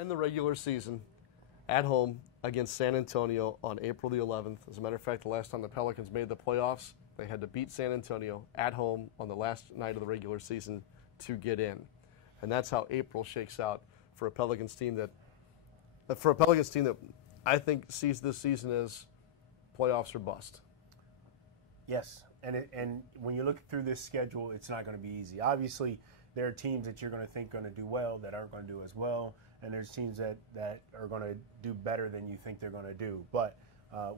end the regular season at home against San Antonio on April the 11th. As a matter of fact, the last time the Pelicans made the playoffs, they had to beat San Antonio at home on the last night of the regular season to get in. And that's how April shakes out for a Pelicans team that I think sees this season as playoffs or bust. Yes, and when you look through this schedule, it's not going to be easy. Obviously, there are teams that you're going to think going to do well that aren't going to do as well, and there's teams that are going to do better than you think they're going to do. But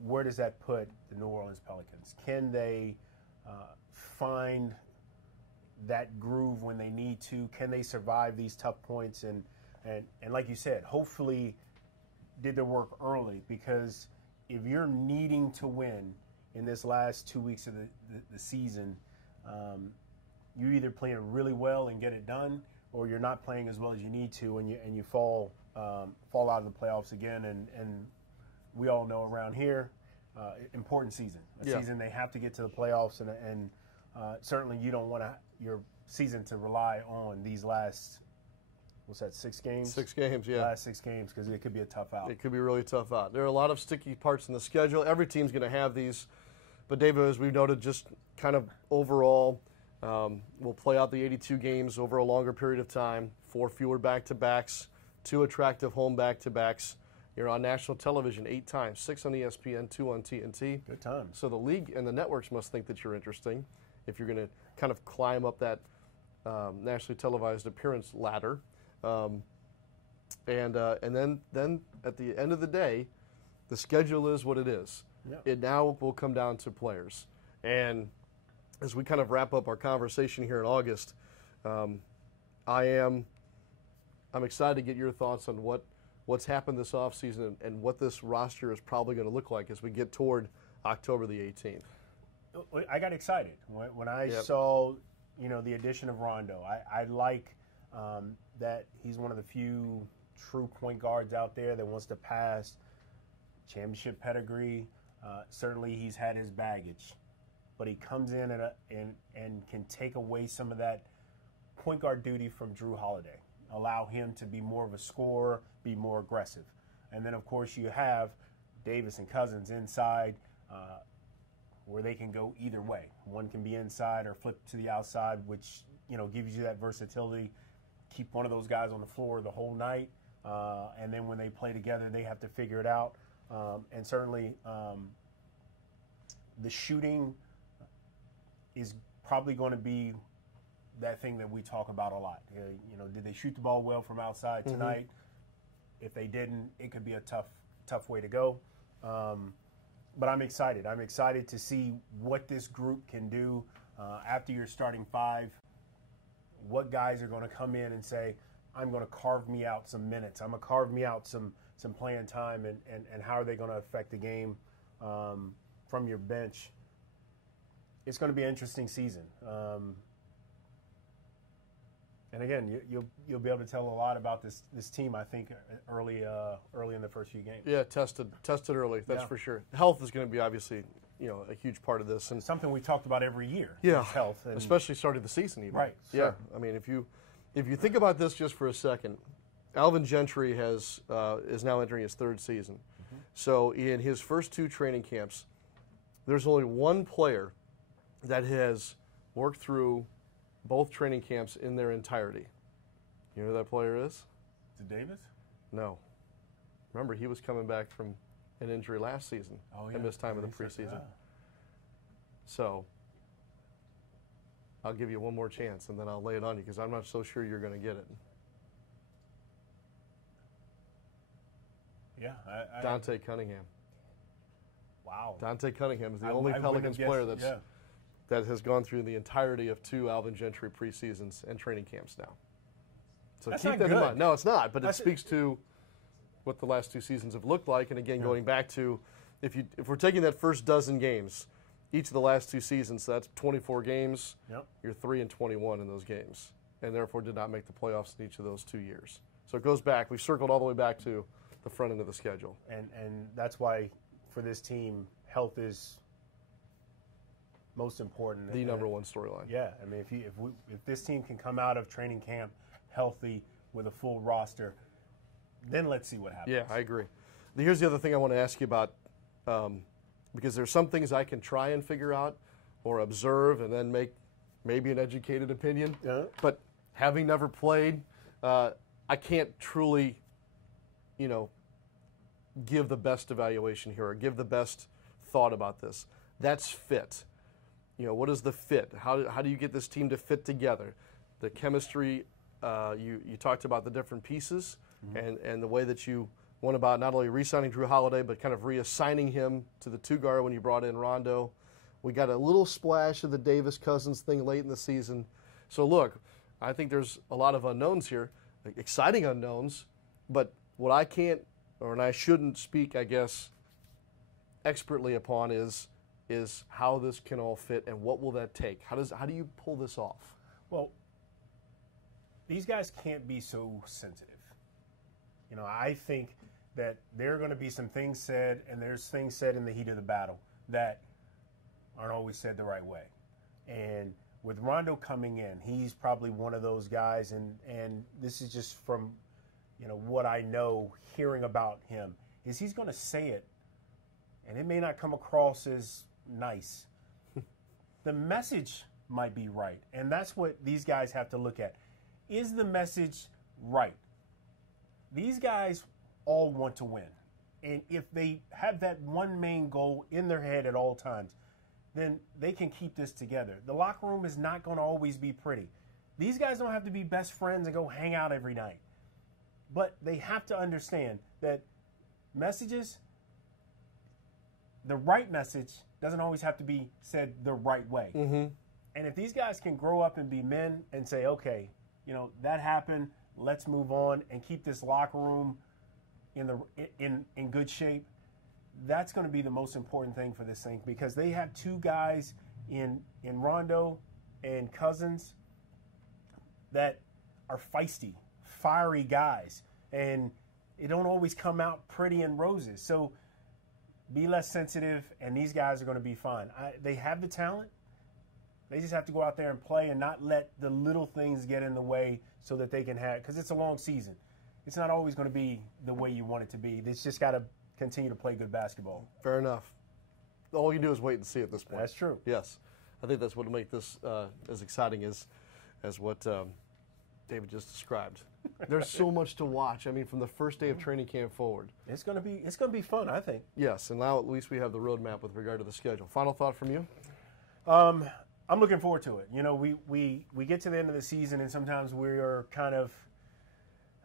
where does that put the New Orleans Pelicans? Can they find that groove when they need to? Can they survive these tough points? And like you said, hopefully did their work early, because if you're needing to win in this last 2 weeks of the season, you're either playing really well and get it done, or you're not playing as well as you need to, and you fall out of the playoffs again. And we all know around here, important season, season they have to get to the playoffs, and certainly you don't want your season to rely on these last, what's that, 6 games? 6 games, yeah. Last 6 games, because it could be a tough out. It could be really tough out. There are a lot of sticky parts in the schedule. Every team's going to have these. But, David, as we've noted, just kind of overall, we'll play out the 82 games over a longer period of time, 4 fewer back-to-backs, 2 attractive home back-to-backs. You're on national television 8 times, 6 on ESPN, 2 on TNT. Good times. So the league and the networks must think that you're interesting if you're going to kind of climb up that nationally televised appearance ladder. And then at the end of the day, the schedule is what it is. Yep. It now will come down to players. And as we kind of wrap up our conversation here in August, I'm excited to get your thoughts on what's happened this offseason and what this roster is probably going to look like as we get toward October the 18th. I got excited when I saw, the addition of Rondo. I like that he's one of the few true point guards out there that wants to pass. Championship pedigree. Certainly he's had his baggage, but he comes in and can take away some of that point guard duty from Drew Holiday, allow him to be more of a scorer, be more aggressive. And then, of course, you have Davis and Cousins inside, where they can go either way. One can be inside or flip to the outside, which gives you that versatility. Keep one of those guys on the floor the whole night, and then when they play together, they have to figure it out. And certainly, the shooting is probably going to be that thing that we talk about a lot. Did they shoot the ball well from outside tonight? Mm-hmm. If they didn't, it could be a tough way to go. But I'm excited. I'm excited to see what this group can do after your starting 5. What guys are going to come in and say, I'm going to carve me out some minutes. I'm going to carve me out some playing time, and how are they going to affect the game from your bench? It's going to be an interesting season. And again, you'll be able to tell a lot about this team, I think, early in the first few games. Yeah, tested early, that's for sure. Health is going to be obviously a huge part of this, and something we talked about every year. Yeah, health, and especially starting the season even. Right. Yeah, sure. I mean, if you think about this just for a second, Alvin Gentry is now entering his 3rd season. Mm-hmm. So in his first 2 training camps, there's only one player that has worked through both training camps in their entirety. You know who that player is? Is it Davis? No. Remember, he was coming back from an injury last season and missed time in the preseason. Yeah. So I'll give you one more chance, and then I'll lay it on you because I'm not so sure you're going to get it. Yeah. Dante Cunningham. Wow. Dante Cunningham is the only Pelicans player that has gone through the entirety of 2 Alvin Gentry preseasons and training camps now. So That's keep not that good. in mind. No, it's not, but it speaks to what the last 2 seasons have looked like. And again, going back to, if we're taking that first dozen games, each of the last 2 seasons, so that's 24 games. Yep. You're 3-21 in those games, and therefore did not make the playoffs in each of those 2 years. So it goes back. We've circled all the way back to the front end of the schedule. And that's why for this team, health is most important. The number one storyline. Yeah, I mean, if this team can come out of training camp healthy with a full roster, then let's see what happens. Yeah, I agree. Here's the other thing I want to ask you about, because there's some things I can try and figure out or observe and then make maybe an educated opinion. Yeah. But having never played, I can't truly, give the best evaluation here or give the best thought about this. That's fit. What is the fit? How do you get this team to fit together? The chemistry, you talked about the different pieces and the way that you went about not only re-signing Drew Holiday, but kind of reassigning him to the two guard when you brought in Rondo. We got a little splash of the Davis-Cousins thing late in the season. So look, I think there's a lot of unknowns here, exciting unknowns, but what I can't and I shouldn't speak, I guess, expertly upon is how this can all fit and what will that take? How do you pull this off? Well, these guys can't be so sensitive. I think that there are going to be some things said, and there's things said in the heat of the battle that aren't always said the right way. And with Rondo coming in, he's probably one of those guys, and this is just from what I know, hearing about him, is he's going to say it, and it may not come across as nice. The message might be right, and that's what these guys have to look at. Is the message right? These guys all want to win, and if they have that one main goal in their head at all times, then they can keep this together. The locker room is not going to always be pretty. These guys don't have to be best friends and go hang out every night. But they have to understand that messages, the right message doesn't always have to be said the right way. Mm-hmm. And if these guys can grow up and be men and say, okay, that happened, let's move on and keep this locker room in good shape, that's going to be the most important thing for this thing, because they have two guys in Rondo and Cousins that are feisty, fiery guys, and it don't always come out pretty in roses. So be less sensitive, and these guys are going to be fine. They have the talent. They just have to go out there and play and not let the little things get in the way so that they can have, because it's a long season. It's not always going to be the way you want it to be. It's just got to continue to play good basketball. Fair enough. All you do is wait and see at this point. That's true. Yes. I think that's what will make this as exciting as what David just described. There's so much to watch. I mean, from the first day of training camp forward. It's going to be fun, I think. Yes, and now at least we have the roadmap with regard to the schedule. Final thought from you? I'm looking forward to it. We get to the end of the season, and sometimes we are kind of,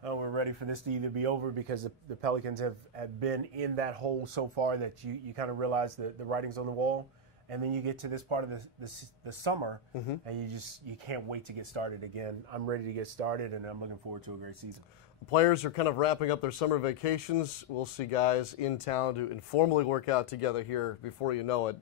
we're ready for this to either be over, because the Pelicans have been in that hole so far that you kind of realize the writing's on the wall. And then you get to this part of the summer, and you can't wait to get started again. I'm ready to get started, and I'm looking forward to a great season. The players are kind of wrapping up their summer vacations. We'll see guys in town to informally work out together here before you know it.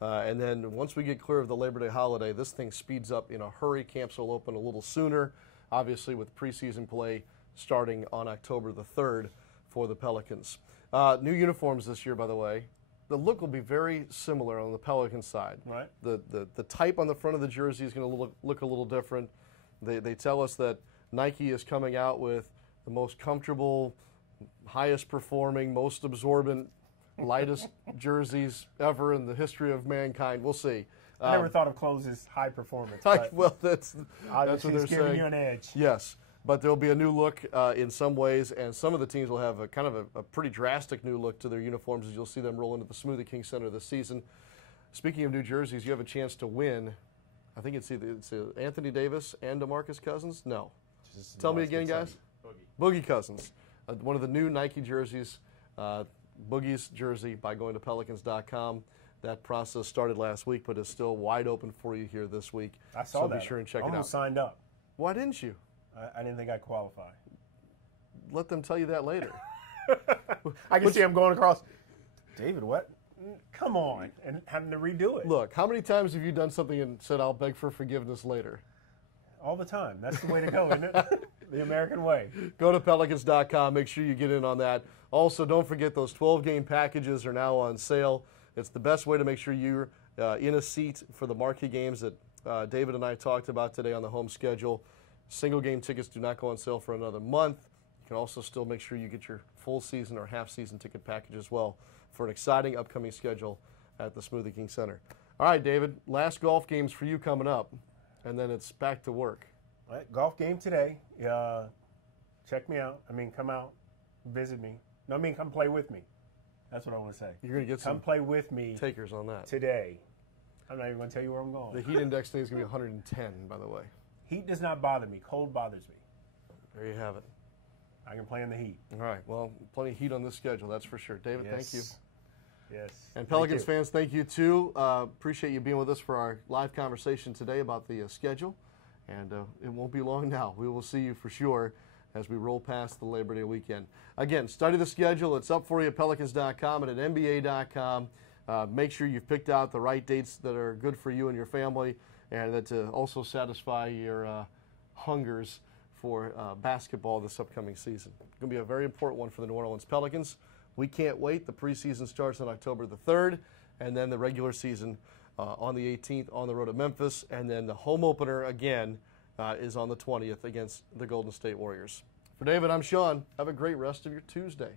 And then once we get clear of the Labor Day holiday, this thing speeds up in a hurry. Camps will open a little sooner, obviously with preseason play starting on October the 3rd for the Pelicans. New uniforms this year, by the way. The look will be very similar on the Pelicans side. Right. The type on the front of the jersey is going to look a little different. They tell us that Nike is coming out with the most comfortable, highest performing, most absorbent, lightest jerseys ever in the history of mankind. We'll see. I never thought of clothes as high performance. Well, that's what they're giving saying. You an edge. Yes. But there'll be a new look in some ways, and some of the teams will have a kind of a pretty drastic new look to their uniforms as you'll see them roll into the Smoothie King Center this season. Speaking of new jerseys, you have a chance to win. I think it's either Anthony Davis and DeMarcus Cousins. No. Tell me again, guys. Boogie Cousins. One of the new Nike jerseys, Boogie's jersey, by going to Pelicans.com. That process started last week, but is still wide open for you here this week. I saw that. So be sure and check I it out. Almost signed up. Why didn't you? I didn't think I'd qualify. Let them tell you that later. I can see him going across. David, what? Come on. And having to redo it. Look, how many times have you done something and said, I'll beg for forgiveness later? All the time. That's the way to go, isn't it? The American way. Go to Pelicans.com. Make sure you get in on that. Also, don't forget those 12-game packages are now on sale. It's the best way to make sure you're in a seat for the marquee games that David and I talked about today on the home schedule. Single game tickets do not go on sale for another month. You can also still make sure you get your full season or half season ticket package as well for an exciting upcoming schedule at the Smoothie King Center. All right, David, last golf games for you coming up, and then it's back to work. All right, golf game today. Check me out. I mean, come out, visit me. No, I mean, come play with me. That's what I want to say. You're going to get some come play with me takers on that today. I'm not even going to tell you where I'm going. The heat index today is going to be 110, by the way. Heat does not bother me. Cold bothers me. There you have it. I can play in the heat. All right. Well, plenty of heat on this schedule, that's for sure. David, Yes. thank you. Yes. And Pelicans fans, thank you too. Appreciate you being with us for our live conversation today about the schedule. And it won't be long now. We will see you for sure as we roll past the Labor Day weekend. Again, study the schedule. It's up for you at Pelicans.com and at NBA.com. Make sure you've picked out the right dates that are good for you and your family, and that to also satisfy your hungers for basketball this upcoming season. It's going to be a very important one for the New Orleans Pelicans. We can't wait. The preseason starts on October the 3rd, and then the regular season on the 18th on the road at Memphis, and then the home opener again is on the 20th against the Golden State Warriors. For David, I'm Sean. Have a great rest of your Tuesday.